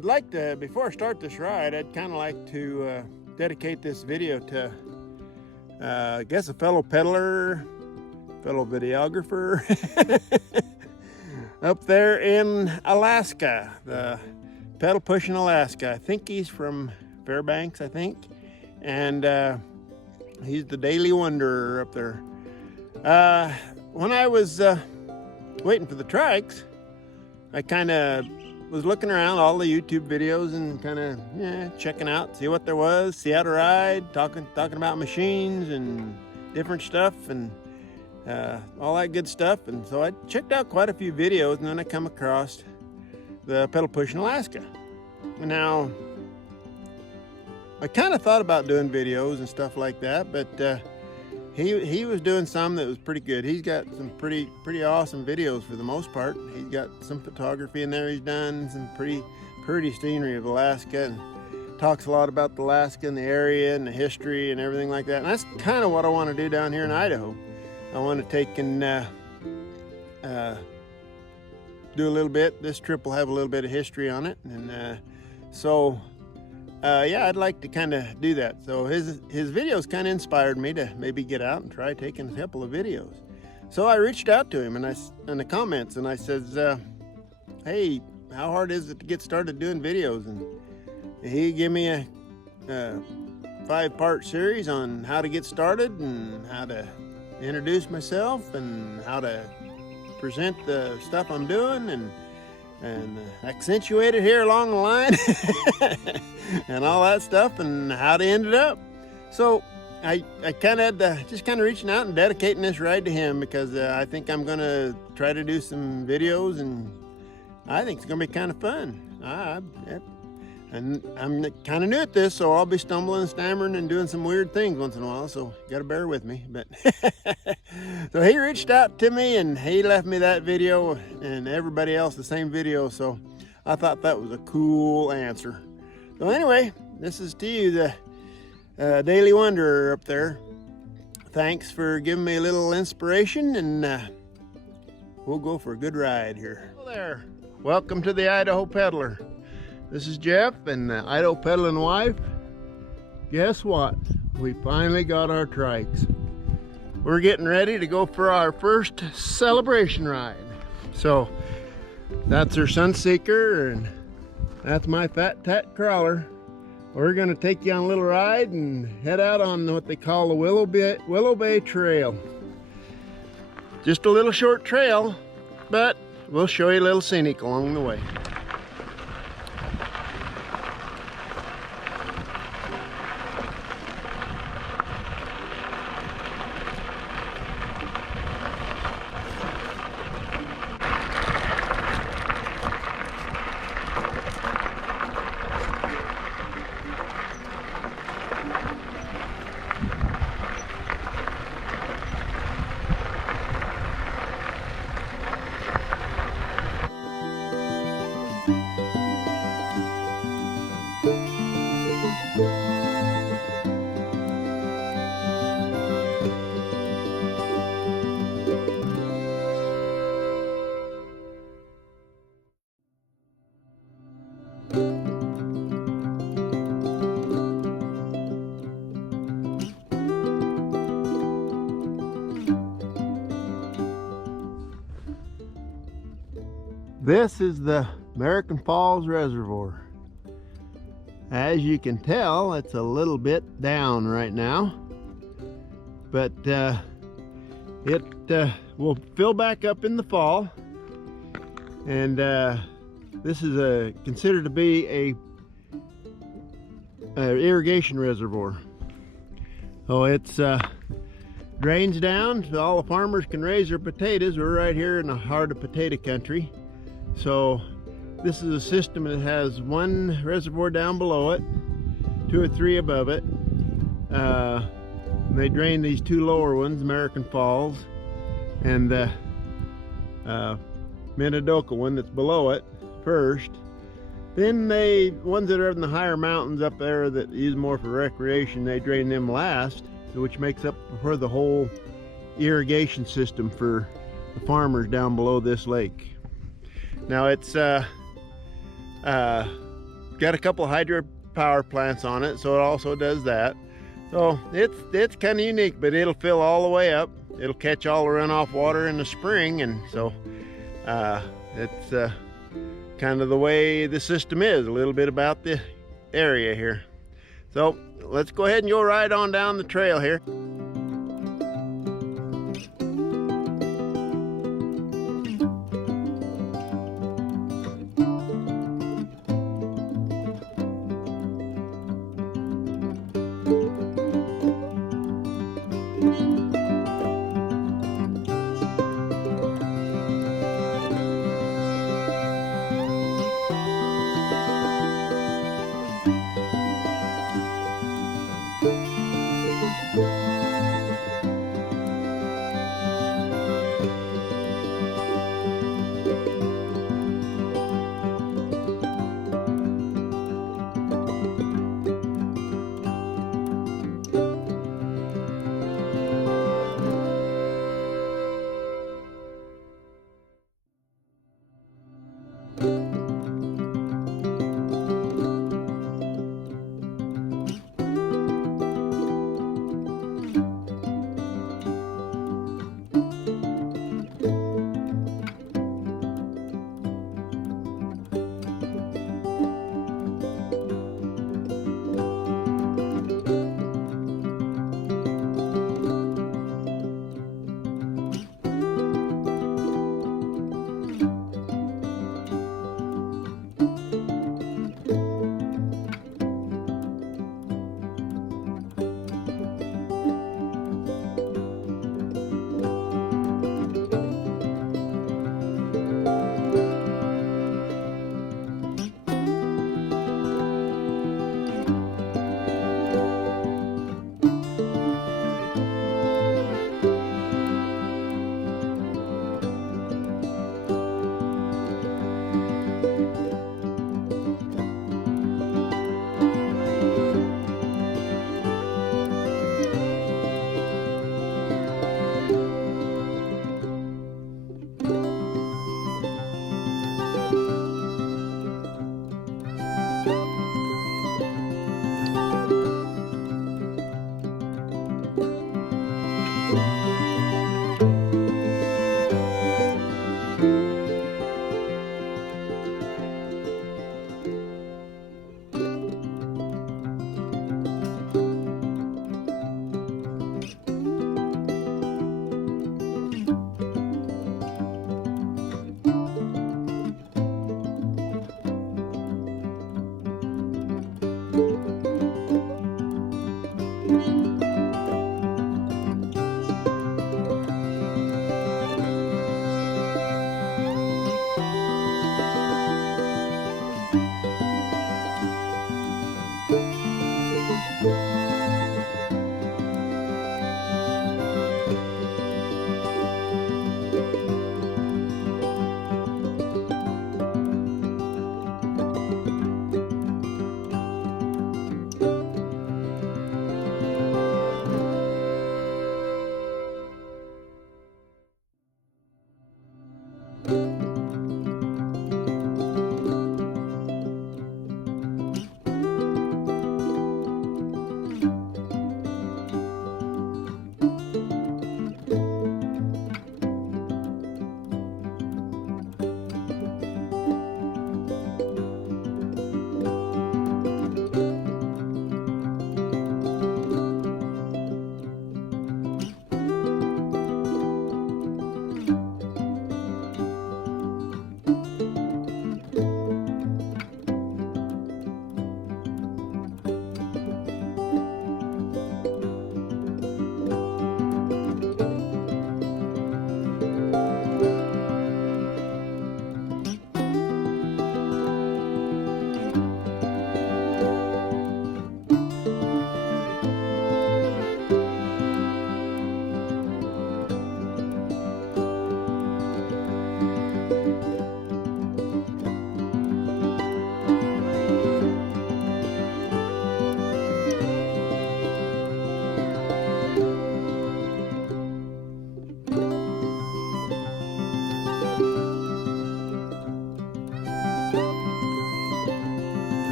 I'd like to, before I start this ride, I'd kind of like to dedicate this video to, I guess, a fellow peddler, fellow videographer up there in Alaska, the pedal pushing Alaska. I think he's from Fairbanks, I think, and he's the Daily Wanderer up there. When I was waiting for the trikes, I kind of was looking around all the YouTube videos and kind of checking out, see what there was, see how to ride, talking about machines and different stuff and all that good stuff. And so I checked out quite a few videos, and then I come across the pedal push in Alaska. Now, I kind of thought about doing videos and stuff like that, but he was doing some that was pretty good. He's got some pretty awesome videos for the most part. He's got some photography in there he's done, some pretty scenery of Alaska, and talks a lot about Alaska and the area and the history and everything like that. And that's kind of what I want to do down here in Idaho. I want to take and do a little bit. This trip will have a little bit of history on it, and yeah, I'd like to kind of do that. So his videos kind of inspired me to maybe get out and try taking a couple of videos. So I reached out to him and in the comments, and I says, hey, how hard is it to get started doing videos? And he gave me a 5-part series on how to get started and how to introduce myself and how to present the stuff I'm doing and accentuate it here along the line and all that stuff, and how to end it up. So I kind of had just kind of reaching out and dedicating this ride to him, because I think I'm gonna try to do some videos, and I think it's gonna be kind of fun. And I'm kind of new at this, so I'll be stumbling and stammering and doing some weird things once in a while, so you gotta bear with me. But so he reached out to me and he left me that video, and everybody else the same video, so I thought that was a cool answer. So anyway, this is to you, the Daily Wanderer up there. Thanks for giving me a little inspiration, and we'll go for a good ride here. Hello there, welcome to the Idaho Peddler. This is Jeff and the Idaho Peddling Wife. Guess what? We finally got our trikes. We're getting ready to go for our first celebration ride. So that's our Sunseeker, and that's my Fat Tat Crawler. We're gonna take you on a little ride and head out on what they call the Willow Bay Trail. Just a little short trail, but we'll show you a little scenic along the way. This is the American Falls Reservoir. As you can tell, it's a little bit down right now, but it will fill back up in the fall. And this is considered to be a irrigation reservoir. So it's drains down so all the farmers can raise their potatoes. We're right here in the heart of potato country. So this is a system that has one reservoir down below it, 2 or 3 above it. They drain these 2 lower ones, American Falls, and the Minidoka one that's below it first. Then ones that are in the higher mountains up there that use more for recreation, they drain them last, which makes up for the whole irrigation system for the farmers down below this lake. Now it's got a couple of hydropower plants on it, so it also does that. So it's kind of unique, but it'll fill all the way up. It'll catch all the runoff water in the spring, and so it's kind of the way the system is. A little bit about the area here. So let's go ahead and go right on down the trail here.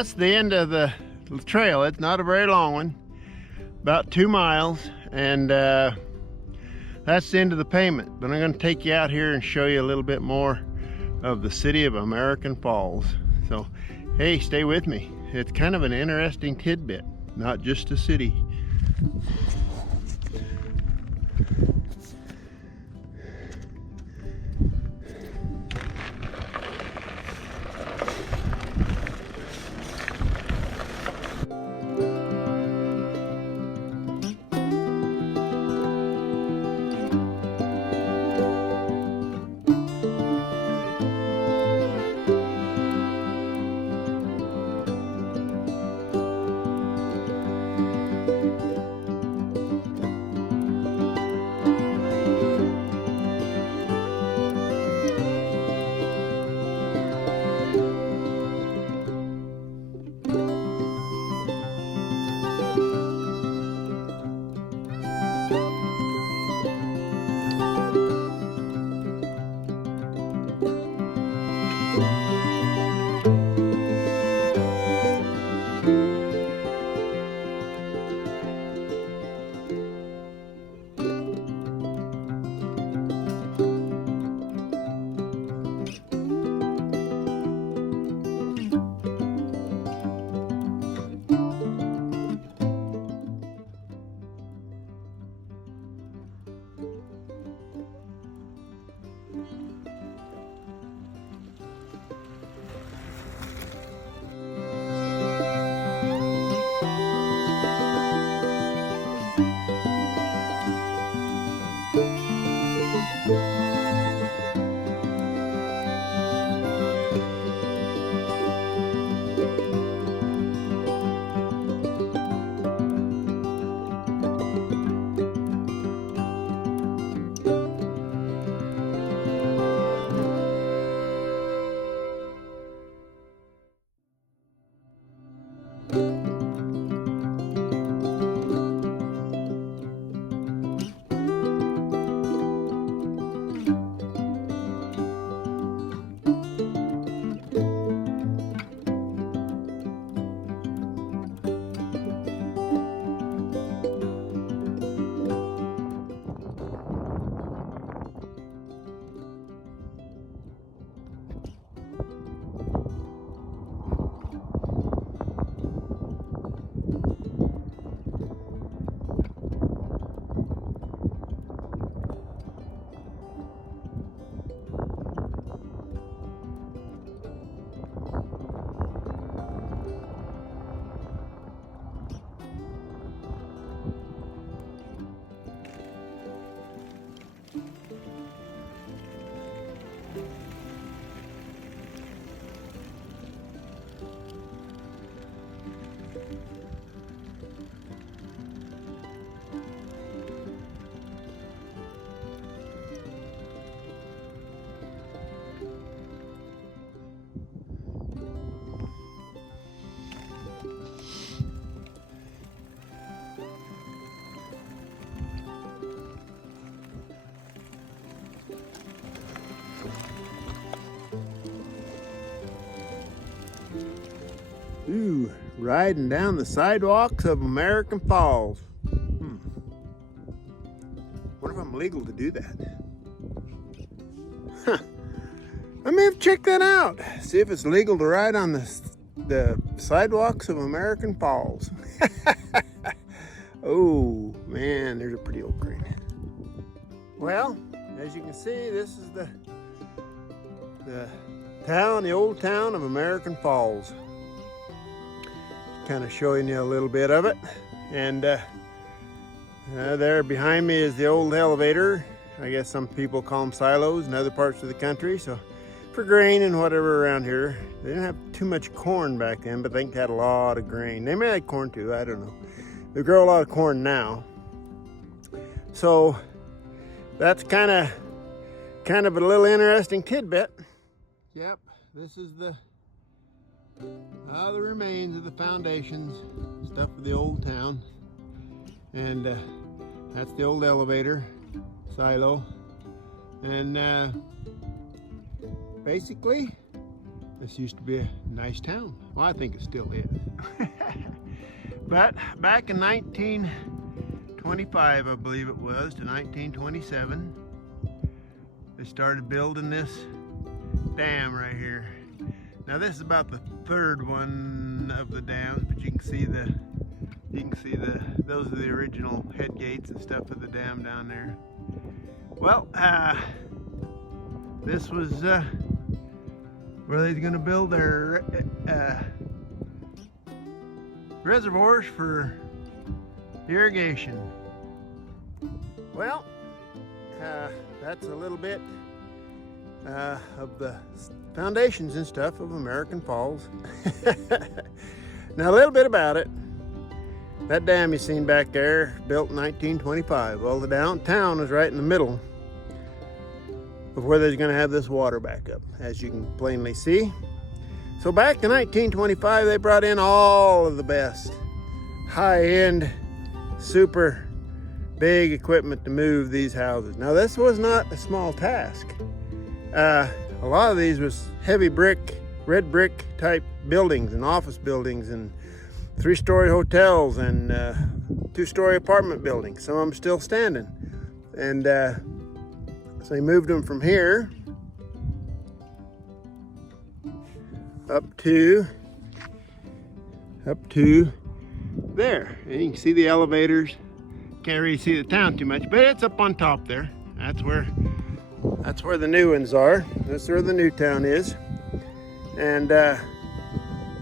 that's the end of the trail. It's not a very long one, about 2 miles, and that's the end of the pavement. But I'm going to take you out here and show you a little bit more of the city of American Falls. So hey, stay with me. It's kind of an interesting tidbit, not just a city. Ooh, riding down the sidewalks of American Falls. What if I'm legal to do that? Huh. Let me check that out. See if it's legal to ride on the sidewalks of American Falls. Oh man, there's a pretty old crane. Well, as you can see, this is the town, the old town of American Falls. Kind of showing you a little bit of it. And there behind me is the old elevator. I guess some people call them silos in other parts of the country. So for grain and whatever around here. They didn't have too much corn back then, but they had a lot of grain. They may have corn too, I don't know. They grow a lot of corn now. So that's kind of a little interesting tidbit. Yep, this is the remains of the foundations, stuff of the old town. And that's the old elevator, silo. And basically, This used to be a nice town. Well, I think it still is. But back in 1925, I believe it was, to 1927, they started building this dam right here. Now this is about the third one of the dams, but you can see those are the original head gates and stuff of the dam down there. Well, this was where they're going to build their reservoirs for irrigation. Well, that's a little bit of the foundations and stuff of American Falls. Now a little bit about it. That dam you seen back there, built in 1925. Well, the downtown is right in the middle of where they're going to have this water backup, as you can plainly see. So back in 1925, they brought in all of the best high-end, super big equipment to move these houses. Now this was not a small task. A lot of these was heavy brick, red brick type buildings and office buildings and 3-story hotels and 2-story apartment buildings. Some of them still standing. And so they moved them from here up to there. And you can see the elevators. Can't really see the town too much, but it's up on top there. That's where the new ones are. That's where the new town is. And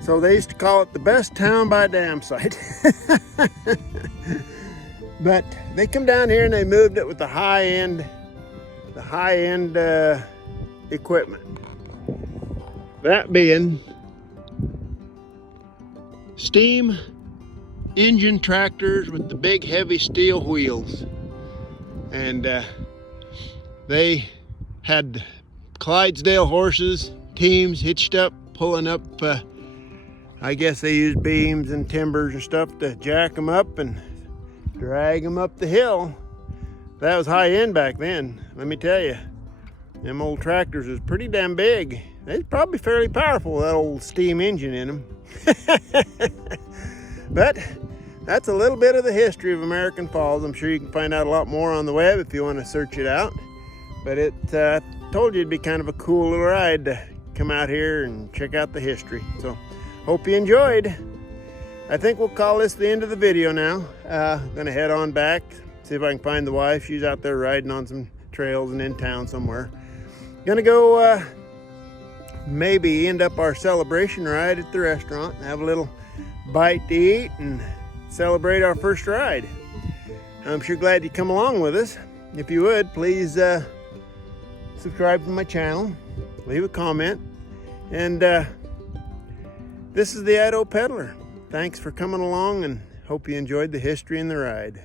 so they used to call it the best town by dam site. But they come down here and they moved it with the high-end equipment. That being steam engine tractors with the big heavy steel wheels. And they had Clydesdale horses, teams hitched up, pulling up, I guess they used beams and timbers and stuff to jack them up and drag them up the hill. That was high end back then, let me tell you. Them old tractors was pretty damn big. They're probably fairly powerful with that old steam engine in them. But that's a little bit of the history of American Falls. I'm sure you can find out a lot more on the web if you want to search it out. But it told you it'd be kind of a cool little ride to come out here and check out the history. So hope you enjoyed. I think we'll call this the end of the video now. Gonna head on back, see if I can find the wife. She's out there riding on some trails and in town somewhere. Gonna go maybe end up our celebration ride at the restaurant, have a little bite to eat and celebrate our first ride. I'm sure glad you come along with us. If you would, please subscribe to my channel, leave a comment, and this is the Idaho Peddler. Thanks for coming along and hope you enjoyed the history and the ride.